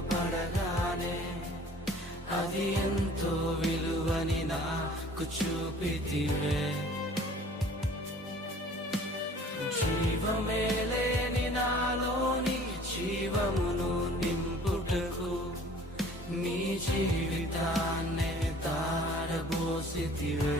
పడగానే అది ఎంతో విలువని నాకు చూపితివే. జీవమే లేని నాలోని జీవమును నింపుటకు నీ జీవితాన్నే తారబోసితివే.